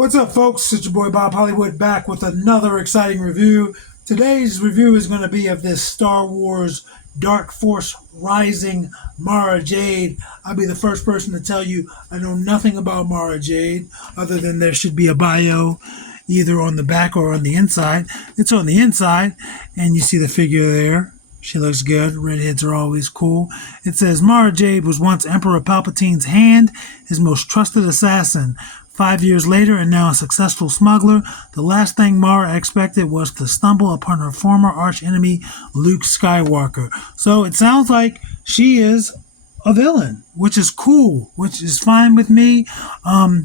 What's up, folks? It's your boy Bob Hollywood back with another exciting review. Today's review is going to be of this Star Wars Dark Force Rising Mara Jade. I'll be the first person to tell you I know nothing about Mara Jade other than there should be a bio either on the back or on the inside. It's on the inside, and you see the figure there. She looks good. Redheads are always cool. It says, Mara Jade was once Emperor Palpatine's hand, his most trusted assassin. 5 years later, and now a successful smuggler, the last thing Mara expected was to stumble upon her former archenemy, Luke Skywalker. So it sounds like she is a villain, which is cool, which is fine with me. Yeah,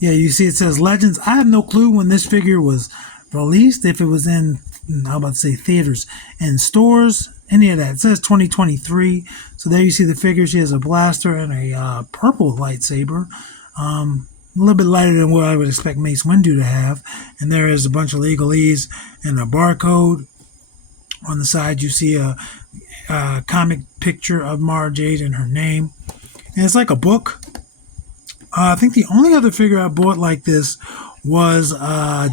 you see it says Legends. I have no clue when this figure was released, if it was in, how about to say theaters, in stores, any of that. It says 2023. So there you see the figure. She has a blaster and a purple lightsaber. A little bit lighter than what I would expect Mace Windu to have. And there is a bunch of legalese and a barcode. On the side, you see a comic picture of Mara Jade and her name. And it's like a book. I think the only other figure I bought like this was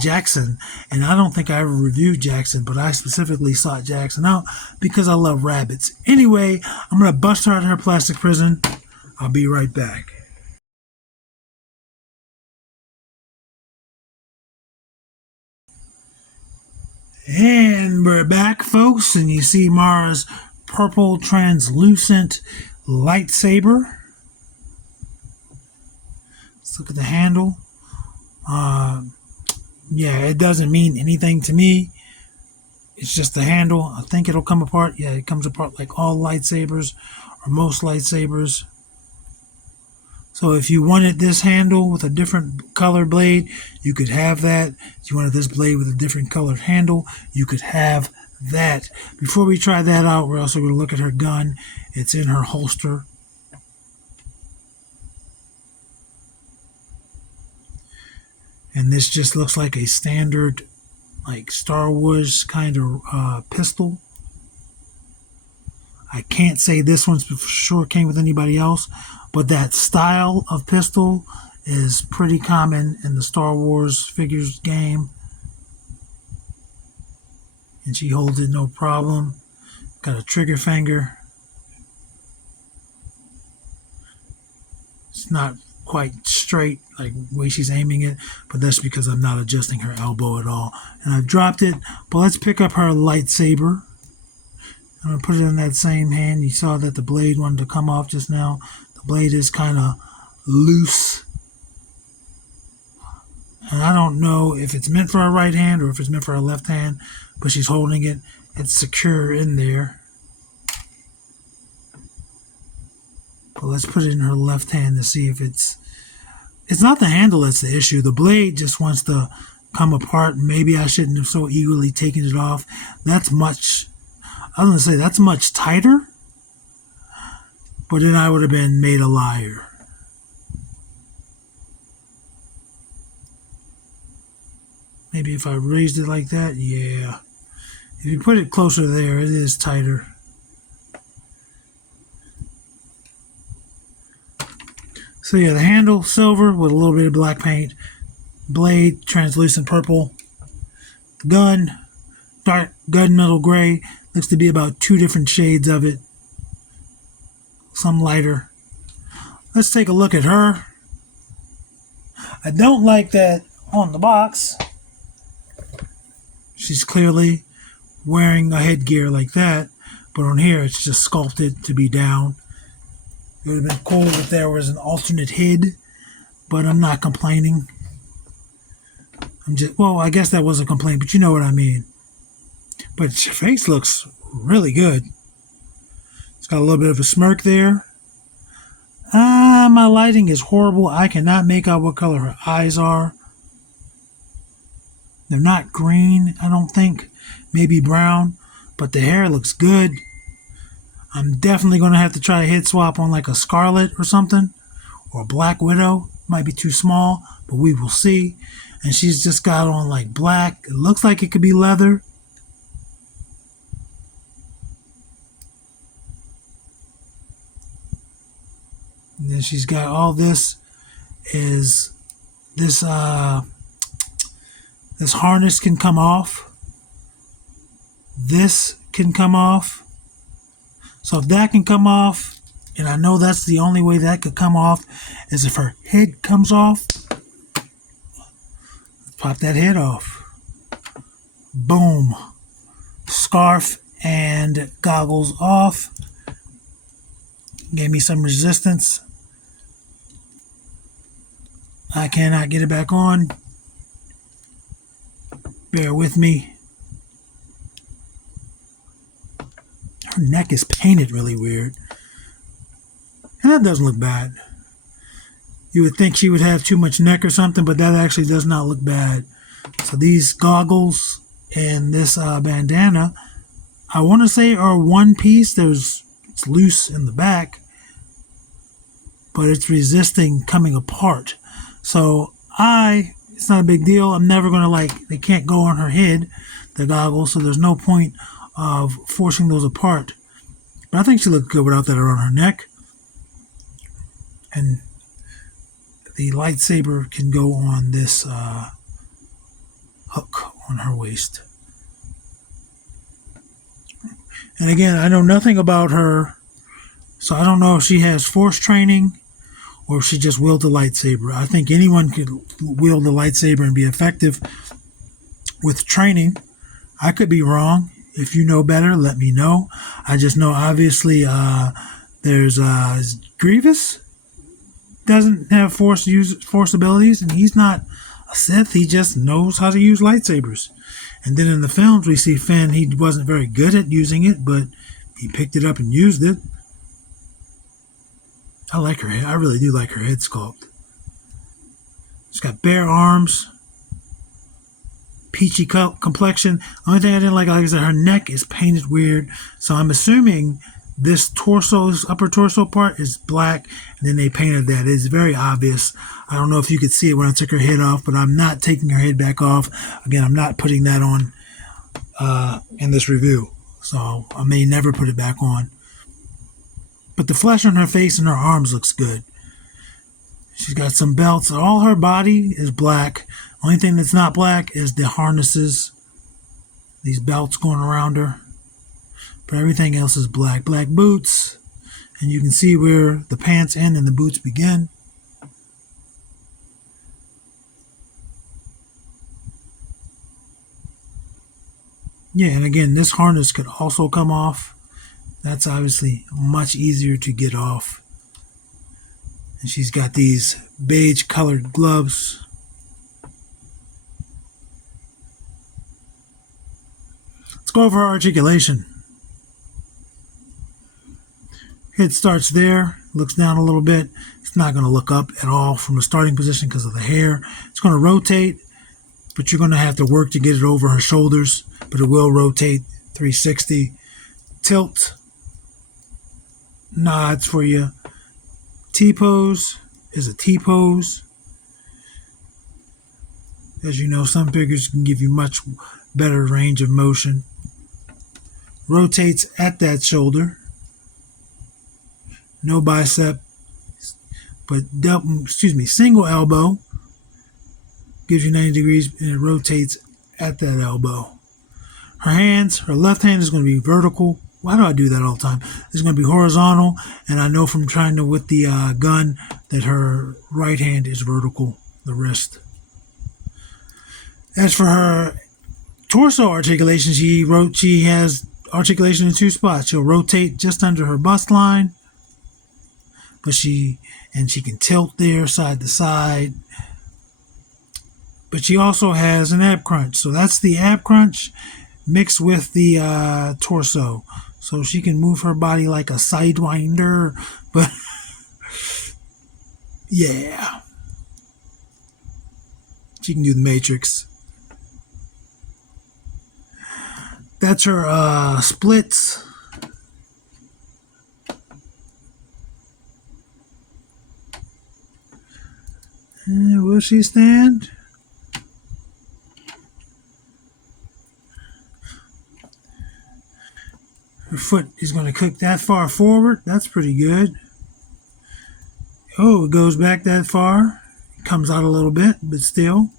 Jackson. And I don't think I ever reviewed Jackson, but I specifically sought Jackson out because I love rabbits. Anyway, I'm going to bust her out of her plastic prison. I'll be right back. And we're back, folks, and you see Mara's purple translucent lightsaber. Let's look at the handle. Yeah, it doesn't mean anything to me. It's just the handle. I think it'll come apart. Yeah, it comes apart like all lightsabers, or most lightsabers. So if you wanted this handle with a different color blade, you could have that. If you wanted this blade with a different colored handle, you could have that. Before we try that out, we're also going to look at her gun. It's in her holster. And this just looks like a standard, like Star Wars kind of pistol. I can't say this one's for sure came with anybody else, but that style of pistol is pretty common in the Star Wars figures game. And she holds it no problem. Got a trigger finger. It's not quite straight like the way she's aiming it, but that's because I'm not adjusting her elbow at all. And I've dropped it, but let's pick up her lightsaber. I'm going to put it in that same hand. You saw that the blade wanted to come off just now. The blade is kind of loose. And I don't know if it's meant for her right hand or if it's meant for her left hand, but she's holding it. It's secure in there. But let's put it in her left hand to see if it's not the handle that's the issue. The blade just wants to come apart. Maybe I shouldn't have so eagerly taken it off. I was going to say that's much tighter, but then I would have been made a liar. Maybe if I raised it like that, yeah. If you put it closer there, it is tighter. So yeah, the handle, silver with a little bit of black paint. Blade, translucent purple. The gun, dark gunmetal gray. Looks to be about 2 different shades of it. Some lighter. Let's take a look at her. I don't like that on the box. She's clearly wearing a headgear like that, but on here it's just sculpted to be down. It would have been cool if there was an alternate head, but I'm not complaining. I guess that was a complaint, but you know what I mean. But her face looks really good. It's got a little bit of a smirk there. My lighting is horrible. I cannot make out what color her eyes are. They're not green, I don't think. Maybe brown. But the hair looks good. I'm definitely going to have to try a head swap on like a Scarlet or something. Or a Black Widow. Might be too small, but we will see. And she's just got on like black. It looks like it could be leather. And then she's got all this is this this harness can come off. This can come off. So if that can come off, and I know that's the only way that could come off, is if her head comes off. Pop that head off. Boom. Scarf and goggles off. Gave me some resistance. I cannot get it back on. Bear with me. Her neck is painted really weird. And that doesn't look bad. You would think she would have too much neck or something, but that actually does not look bad. So these goggles and this bandana, I want to say are one piece. It's loose in the back, but it's resisting coming apart. So it's not a big deal. I'm never going to they can't go on her head, the goggles, so there's no point of forcing those apart. But I think she looked good without that around her neck. And the lightsaber can go on this hook on her waist. And again, I know nothing about her, so I don't know if she has force training or if she just wields a lightsaber. I think anyone could wield a lightsaber and be effective with training. I could be wrong. If you know better, let me know. I just know, obviously, there's Grievous doesn't have force abilities, and he's not a Sith. He just knows how to use lightsabers. And then in the films, we see Finn. He wasn't very good at using it, but he picked it up and used it. I like her head. I really do like her head sculpt. She's got bare arms, peachy complexion. The only thing I didn't like is that her neck is painted weird. So I'm assuming this upper torso part is black, and then they painted that. It's very obvious. I don't know if you could see it when I took her head off, but I'm not taking her head back off. Again, I'm not putting that on in this review, so I may never put it back on. But the flesh on her face and her arms looks good. She's got some belts. All her body is black. Only thing that's not black is the harnesses, these belts going around her. But everything else is black. Black boots. And you can see where the pants end and the boots begin. Yeah, and again, this harness could also come off. That's obviously much easier to get off. And she's got these beige colored gloves. Let's go over her articulation. Head starts there, looks down a little bit. It's not going to look up at all from the starting position because of the hair. It's going to rotate, but you're going to have to work to get it over her shoulders, but it will rotate 360. Tilt, nods for you. T-pose is a T-pose. As you know, some figures can give you much better range of motion. Rotates at that shoulder. No bicep, but single elbow gives you 90 degrees, and it rotates at that elbow. Her left hand is going to be vertical. Why do I do that all the time? It's going to be horizontal, and I know from trying to with the gun that her right hand is vertical, the wrist. As for her torso articulation, she has articulation in two spots. She'll rotate just under her bust line, but she can tilt there side to side. But she also has an ab crunch. So that's the ab crunch mixed with the torso. So she can move her body like a sidewinder. But yeah. She can do the Matrix. That's her splits. And will she stand? Her foot is going to kick that far forward. That's pretty good. Oh, it goes back that far. comes out a little bit, but still.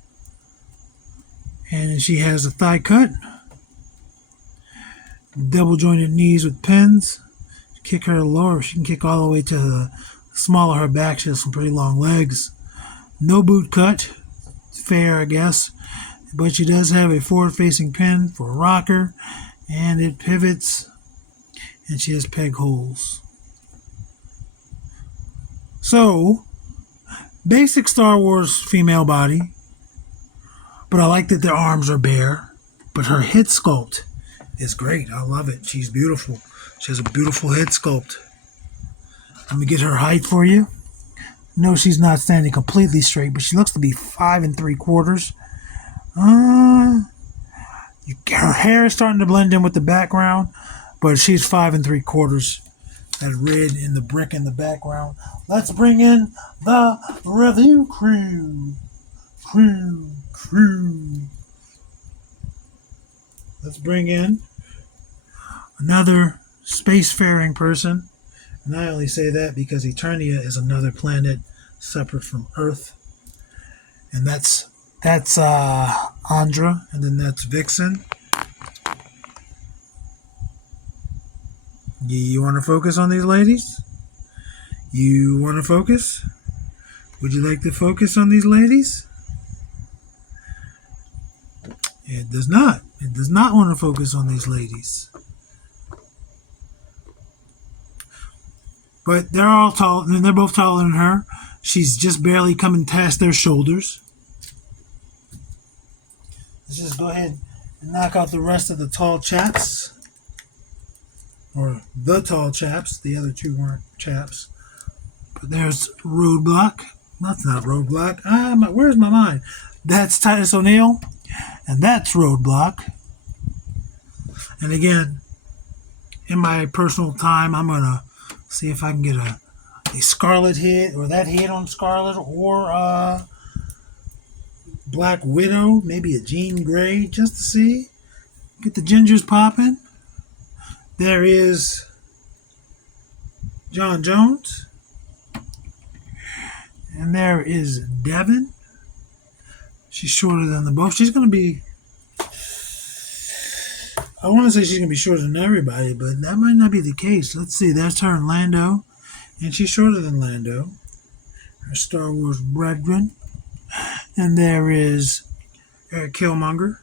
And she has a thigh cut. Double jointed knees with pins. Kick her lower. She can kick all the way to the small of her back. She has some pretty long legs. No boot cut. Fair, I guess. But she does have a forward-facing pin for a rocker. And it pivots. And she has peg holes. So, basic Star Wars female body. But I like that their arms are bare. But her head sculpt is great. I love it. She's beautiful. She has a beautiful head sculpt. Let me get her height for you. No, she's not standing completely straight, but she looks to be 5 3/4. Her hair is starting to blend in with the background, but she's 5 3/4. That red in the brick in the background. Let's bring in the review crew. Crew. Let's bring in another spacefaring person. And I only say that because Eternia is another planet separate from Earth. And that's Andra, and then that's Vixen. You want to focus on these ladies? You want to focus? Would you like to focus on these ladies? It does not. It does not want to focus on these ladies. But they're all tall, and they're both taller than her. She's just barely coming past their shoulders. Let's just go ahead and knock out the rest of the tall chaps. Or the tall chaps. The other two weren't chaps. But there's Roadblock. That's not Roadblock. Where's my mind? That's Titus O'Neil. And that's Roadblock. And again, in my personal time, I'm going to see if I can get a Scarlet head, or that head on Scarlet, or Black Widow, maybe a Jean Grey, just to see. Get the gingers popping. There is John Jones. And there is Devin. She's shorter than the both. She's going to be, I want to say she's going to be shorter than everybody, but that might not be the case. Let's see. That's her and Lando. And she's shorter than Lando. Her Star Wars brethren. And there is Eric Killmonger.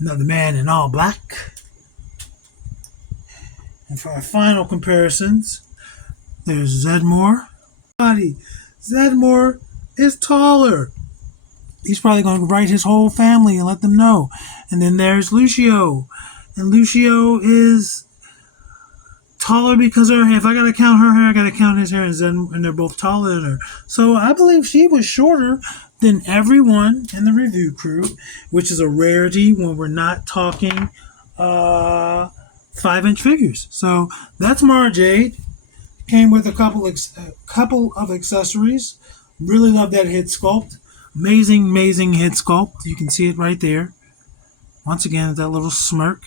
Another man in all black. And for our final comparisons, there's Zedmore. Zedmore is taller. He's probably going to write his whole family and let them know. And then there's Lucio. And Lucio is taller because her hair. If I got to count her hair, I got to count his hair. And they're both taller than her. So I believe she was shorter than everyone in the review crew, which is a rarity when we're not talking 5-inch figures. So that's Mara Jade. Came with a couple of accessories. Really love that head sculpt. Amazing head sculpt. You can see it right there. Once again, that little smirk.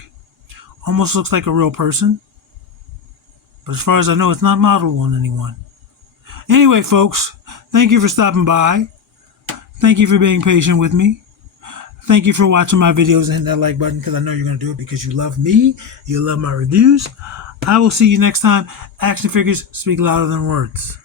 Almost looks like a real person. But as far as I know, it's not modeled on anyone. Anyway, folks, thank you for stopping by. Thank you for being patient with me. Thank you for watching my videos and hitting that like button, because I know you're going to do it because you love me. You love my reviews. I will see you next time. Action figures speak louder than words.